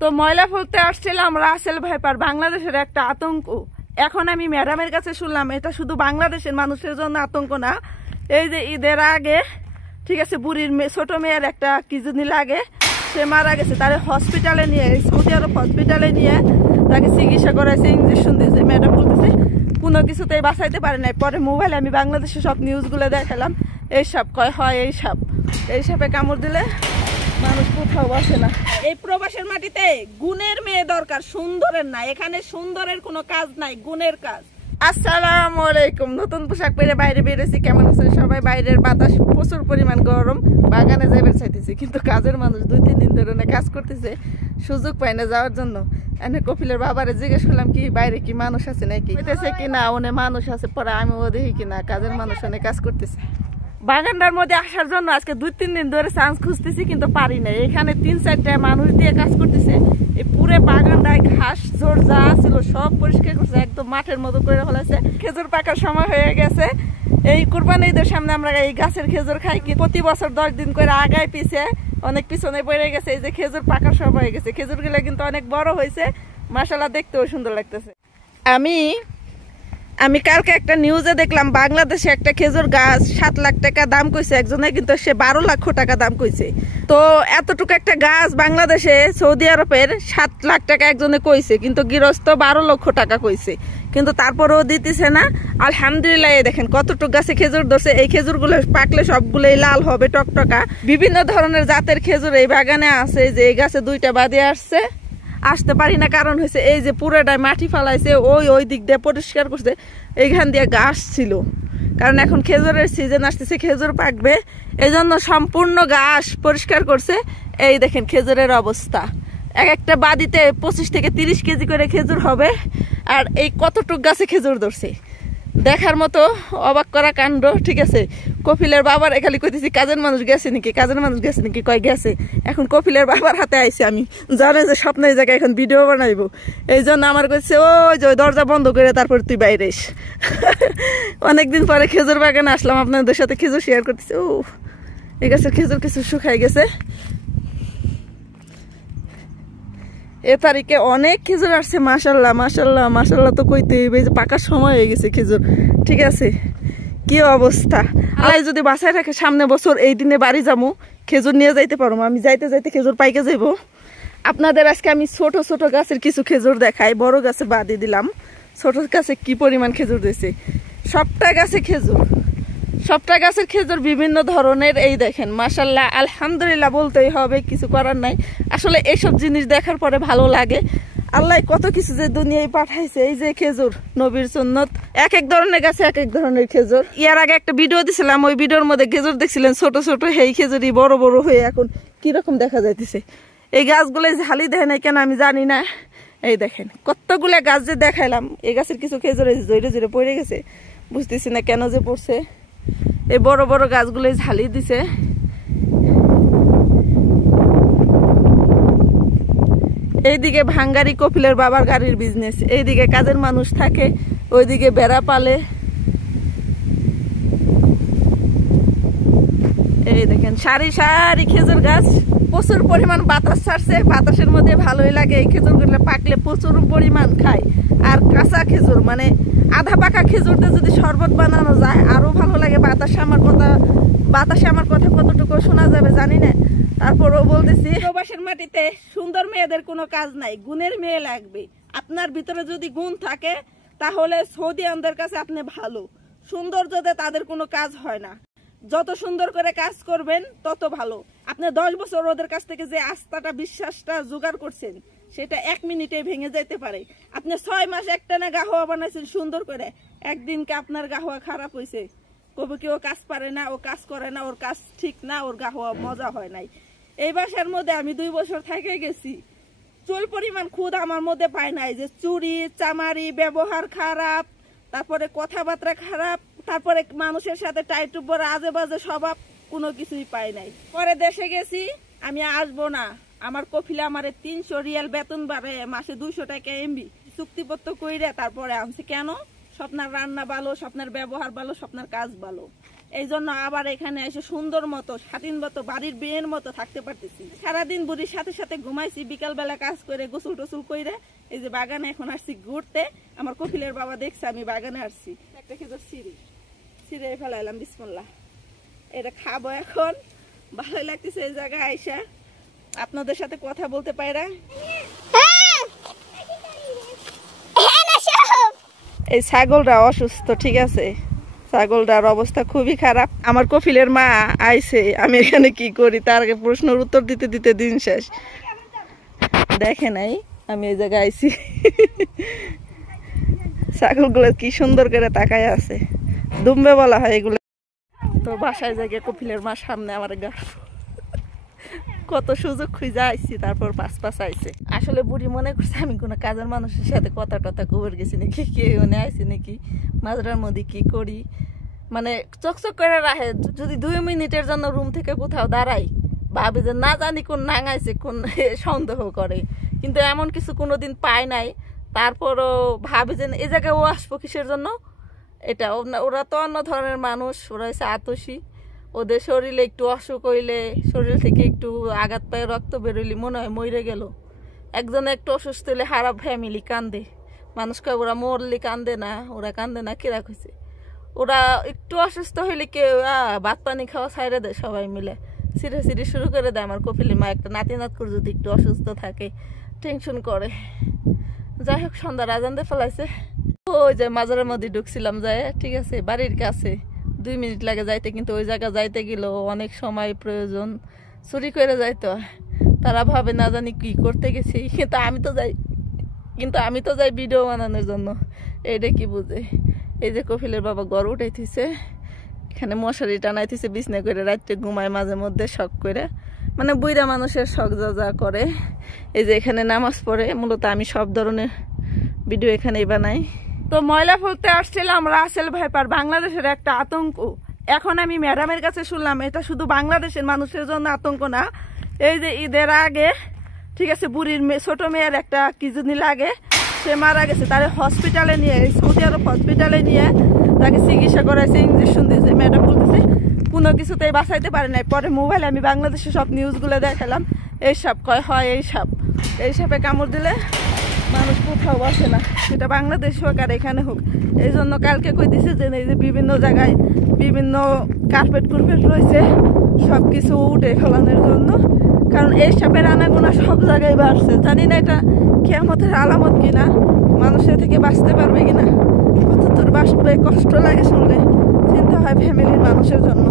তো ময়লা ফেলতে আসছিলাম রাসেল ভাইপার, বাংলাদেশের একটা আতঙ্ক। এখন আমি ম্যাডামের কাছে শুনলাম এটা শুধু বাংলাদেশের মানুষের জন্য আতঙ্ক না, এই যে ঈদের আগে ঠিক আছে বুড়ির ছোট মেয়ের একটা কি জানি লাগে, সে মারা গেছে, তার হসপিটালে নিয়ে সৌদি আরব হসপিটালে নিয়ে তাকে চিকিৎসা করাইছে, ইঞ্জেকশন দিয়েছে। ম্যাডাম বলতেছে কোনো কিছুতেই বাঁচাইতে পারে নাই। পরে মোবাইলে আমি বাংলাদেশের সব নিউজগুলো দেখালাম, এই সাপ কয় হয়, এই সাপে কামড় দিলে মানুষ কোথাও বসে না। এই প্রবাসের মাটিতে গুণের মেয়ে দরকার, সুন্দরের না। এখানে সুন্দরের কোনো কাজ নাই, গুণের কাজ। আসসালামু আলাইকুম। নতুন পোশাক পরে বাইরে বেরোছি। কেমন আছেন সবাই? বাইরের বাতাস প্রচুর পরিমাণ গরম, বাগানে যাইবার চাইতেছি, কিন্তু কাজের মানুষ 2-3 দিন ধরে কাজ করতেছে, সুযোগ পায় না যাওয়ার জন্য। এনে কপিলের বাবারে জিজ্ঞেস করলাম কি বাইরে কি মানুষ আছে নাকি, হইতেছে কিনা ওনে মানুষ আছে। পরে আমি ও দেখি কিনা কাজের মানুষ অনেক কাজ করতেছে। বাগানটার মধ্যে আসার জন্য আজকে 2-3 দিন ধরে চান্স খুঁজতেছি, কিন্তু পারি না। এখানে 3-4টা মানুষ দিয়ে কাজ করতেছে। এই পুরো বাগানটায় ঘাস ঝোর যা ছিল সব পরিষ্কার করছে, একদম মাঠের মতো করে ফেলেছে। খেজুর পাকার সময় হয়ে গেছে। এই কুরবানি ঈদের সামনে আমরা এই গাছের খেজুর খাই, কি প্রতি বছর 10 দিন করে আগায় পিছে অনেক পিছনে পড়ে গেছে। এই যে খেজুর পাকার সময় হয়ে গেছে, খেজুরগুলো কিন্তু অনেক বড় হয়েছে, মাশাআল্লাহ দেখতেও সুন্দর লাগতেছে। আমি কালকে একটা নিউজে দেখলাম বাংলাদেশে একটা খেজুর গাছ 7 লাখ টাকা দাম কইছে একজনে, কিন্তু সে 12 লক্ষ টাকা দাম কইছে। তো এতটুকু একটা গাছ বাংলাদেশে সৌদি আরবের 7 লাখ টাকা একজনে কইছে, কিন্তু গৃহস্থ 12 লক্ষ টাকা কইছে, কিন্তু তারপরেও দিতেছে না। আলহামদুলিল্লাহ, এই দেখেন কতটুকু গাছে খেজুর ধরছে। এই খেজুরগুলো পাকলে সবগুলোই লাল হবে, টকটকা। বিভিন্ন ধরনের জাতের খেজুর এই বাগানে আছে। যে এই গাছে 2টা বাদে আসতে পারি না, কারণ হয়েছে এই যে পুরোটাই মাটি ফালাইছে, ওই দিক দিয়ে পরিষ্কার করছে, এইখান দিয়ে গাছ ছিল। কারণ এখন খেজুরের সিজন আসতেছে, খেজুর পাকবে, এই জন্য সম্পূর্ণ গাছ পরিষ্কার করছে। এই দেখেন খেজুরের অবস্থা, একটা বাদিতে 25 থেকে 30 কেজি করে খেজুর হবে। আর এই কতটুক গাছে খেজুর ধরছে, দেখার মতো অবাক করা কাণ্ড। ঠিক আছে, কপিলের বাবার খালি কইতেছি কাজের মানুষ গেছে নাকি, কয় গেছে। এখন কপিলের বাবার হাতে আইছে, আমি জানে যে স্বপ্ন এই জায়গায় এখন ভিডিও বানাইবো, এই জন্য আমার কইছে ওই যে দরজা বন্ধ করে তারপর তুই বাইরে এস। অনেকদিন পরে খেজুর বাগানে আসলাম, আপনাদের সাথে খেজুর শেয়ার করতেছি। ও এই গাছের খেজুর কিছু শুকাই গেছে। এ তারিখে অনেক খেজুর আসছে, মাশাল্লাহ তো কইতে পাকার সময় হয়ে গেছে খেজুর। ঠিক আছে, কি অবস্থা। আল্লাহ যদি বাসায় রাখে সামনে বছর এই দিনে বাড়ি যাবো, খেজুর নিয়ে যাইতে পারবো। আমি যাইতে খেজুর পাইকে যাইব। আপনাদের আজকে আমি ছোট ছোট গাছের কিছু খেজুর দেখাই, বড় গাছে বাদই দিলাম। ছোট গাছে কি পরিমাণ খেজুর দিয়েছে, সবটা গাছের খেজুর বিভিন্ন ধরনের। এই দেখেন মাশাল্লাহ, আলহামদুলিল্লাহ বলতেই হবে, কিছু করার নাই। আসলে এইসব জিনিস দেখার পরে ভালো লাগে। আল্লাহ কত কিছু যে দুনিয়ায় পাঠাইছে। এই যে খেজুর, নবীর সুন্নত, এক ধরনের গাছে এক ধরনের খেজুর। ইয়ার আগে একটা ভিডিও দিছিলাম, ওই ভিডিওর মধ্যে খেজুর দেখছিলেন ছোট ছোট, এই খেজুরই বড় বড় হয়ে এখন কিরকম দেখা যাইতেছে। এই গাছগুলো ঝালি দেয় নাই কেন আমি জানি না। এই দেখেন কতগুলো গাছ যে দেখাইলাম, এই গাছের কিছু খেজুর জোরে পড়ে গেছে, বুঝতেছি না কেন যে পড়ছে। এই বড় বড় গাছগুলো ঝালি দিছে। এইদিকে ভাঙ্গারি কপিলের বাবার গাড়ির বিজনেস, এইদিকে কাজের মানুষ থাকে, ওইদিকে বেড়া পালে। এই দেখেন সারি সারি খেজুর গাছ, প্রচুর পরিমাণ বাতাস ছাড়ছে, বাতাসের মধ্যে ভালোই লাগে। এই খেজুরগুলো পাকলে প্রচুর পরিমাণ খায়। আর কাঁচা খেজুর মানে আধা পাকা খেজুরটা যদি শরবত বানানো যায় আরো ভালো লাগে। বাতাসে আমার কথা কতটুকু শোনা যাবে জানি না, তারপরও বলতেছি প্রবাসের মাটিতে সুন্দর মেয়েদের কোনো কাজ নাই, গুণের মেয়ে লাগবে। আপনার ভিতরে যদি গুণ থাকে তাহলে সৌদিয়ানদের কাছে আপনি ভালো। সৌন্দর্যতে তাদের কোনো কাজ হয় না, যত সুন্দর করে কাজ করবেন তত ভালো। আপনি 10 বছর ওদের কাছ থেকে যে আস্থাটা বিশ্বাসটা জোগাড় করছেন সেটা 1 মিনিটে ভেঙে যেতে পারে। আপনি 6 মাস একটানা গাহওয়া বানাইছেন সুন্দর করে, একদিনকে আপনার গাহওয়া খারাপ হয়েছে, কবে কি ও কাজ পারে না, ও কাজ করে না, ওর কাজ ঠিক না, ওর গাহওয়া মজা হয় নাই। এই বাসার মধ্যে আমি 2 বছর থেকে গেছি, চুল পরিমাণ খুদ আমার মধ্যে পায় নাই। যে চুরি চামারি, ব্যবহার খারাপ, তারপরে কথাবার্তা খারাপ, তারপরে মানুষের সাথে টাইটুব্বর আজে বাজে স্বভাব, কোনো কিছুই পাই নাই। পরে দেশে গেছি, আমি আসবো না, আমার কফিলে আমার 300 রিয়াল বেতন বাড়ে, মাসে 200 টাকা এমবি চুক্তিপত্র কইরে তারপরে আনছি। কেন? স্বপ্নের রান্না ভালো, স্বপ্নের ব্যবহার ভালো, স্বপ্নের কাজ ভালো। এই জন্য আবার এখানে এসে সুন্দর মতো স্বাধীন মতো বাড়ির বিয়ের মতো থাকতে পারতেছি। সারাদিন বুড়ির সাথে সাথে ঘুমাইছি, বিকালবেলা কাজ করে গোসল টোসল করে এই যে বাগানে এখন আসছি ঘুরতে। আমার কপিলের বাবা দেখছে আমি বাগানে আসছি। একটা খেজুর ছিঁড়ে ফেলাইলাম, বিসমিল্লাহ। এটা খাবো এখন, ভালোই লাগতেছে এই জায়গায় আইসা আপনাদের সাথে কথা বলতে পাইরা। এই ছাগলটা অসুস্থ, ঠিক আছে, ছাগলটার অবস্থা খুবই খারাপ। আমার কপিলের মা আইছে, আমি এখানে কি করি তার আগে প্রশ্নের উত্তর দিতে দিতে দিন শেষ। দেখে নাই আমি এই জায়গায় আইছি। ছাগলগুলো কি সুন্দর করে তাকায় আছে, দুম্বে বলা হয় এগুলো। তো বাসায় জায়গায় কপিলের মা সামনে আমার গা কত সুযোগ খুঁজে আইছি, তারপর পাঁচ আইছে। আসলে বুড়ি মনে করছে আমি কোনো কাজের মানুষের সাথে কথা টথা কবর গেছি নাকি, কে ওনে আইছি নাকি, মাঝরার মধ্যে কি করি, মানে চকচক করে রাখে। যদি 2 মিনিটের জন্য রুম থেকে কোথাও দাঁড়াই, ভাবে যে না জানি কোন নাঙাইছে, কোন সন্দেহ করে, কিন্তু এমন কিছু কোনোদিন পায় নাই। তারপরও ভাবে যে এ জায়গায় ও আসবো কিসের জন্য। এটা ওরা তো অন্য ধরনের মানুষ, ওরা হচ্ছে আতসী। ওদের শরীরে একটু অসুখ হইলে, শরীর থেকে একটু আঘাত পায়ে রক্ত বেরোইলে মনে হয় মরে গেল। একজন একটু অসুস্থ হলে হারা ফ্যামিলি কান্দে। মানুষকে ওরা মরলে কান্দে না, ওরা কান্দে না, কিরা কইছে। ওরা একটু অসুস্থ হইলে কেউ ভাত পানি খাওয়া ছাইড়ে দেয়, সবাই মিলে সিঁড়ি শুরু করে দেয়। আমার কপিলের মা একটা নাতি নাতকুর যদি একটু অসুস্থ থাকে টেনশন করে। যাই হোক, সন্ধ্যা আজান দিয়ে ফেলাইছে। ওই যে মাজারের মধ্যে ঢুকছিলাম, যায় ঠিক আছে, বাড়ির কাছে 2 মিনিট লাগে যাইতে, কিন্তু ওই জায়গা যাইতে গেলেও অনেক সময় প্রয়োজন, চুরি করে যাইতে হয়। তারা ভাবে না জানি কি করতে গেছি, কিন্তু আমি তো যাই ভিডিও বানানোর জন্য। এইটা কি বুঝে। এই যে কপিলের বাবা ঘর উঠাইতেছে, এখানে মশারি টানাইতেছে, বিছনা করে রাত্রে ঘুমায় মাঝে মধ্যে শখ করে, মানে বুইরা মানুষের শখ যা করে। এই যে এখানে নামাজ পড়ে, মূলত আমি সব ধরনের ভিডিও এখানেই বানাই। তো ময়লা ফেলতে আসছিলাম রাসেল ভাইপার, বাংলাদেশের একটা আতঙ্ক। এখন আমি ম্যাডামের কাছে শুনলাম এটা শুধু বাংলাদেশের মানুষের জন্য আতঙ্ক না। এই যে ঈদের আগে, ঠিক আছে, বুড়ির ছোট মেয়ের একটা কি জানি লাগে, সে মারা গেছে, তারে হসপিটালে নিয়ে, সৌদি আরব হসপিটালে নিয়ে তাকে চিকিৎসা করাইছে, ইঞ্জেকশন দিয়েছে। ম্যাডাম বলতেছে কোনো কিছুতেই বাঁচাইতে পারে নাই। পরে মোবাইলে আমি বাংলাদেশের সব নিউজগুলো দেখালাম, এই সাপ কয় হয়, এই সাপে কামড় দিলে মানুষ কোথাও বসে না, সেটা বাংলাদেশ হোক আর এখানে হোক। এই জন্য কালকে কই দিছে যে এই যে বিভিন্ন জায়গায় বিভিন্ন কার্পেট রয়েছে, সব কিছু উঠে ফেলানোর জন্য। কারণ এই সাপের আনাগোনা সব জায়গায় বাড়ছে। জানি না এটা কিয়ামতের আলামত কিনা, মানুষের থেকে বাঁচতে পারবে কিনা, কত দূর বাঁচবে, কষ্ট লাগে শুনলে, চিন্তা হয় ফ্যামিলির মানুষের জন্য।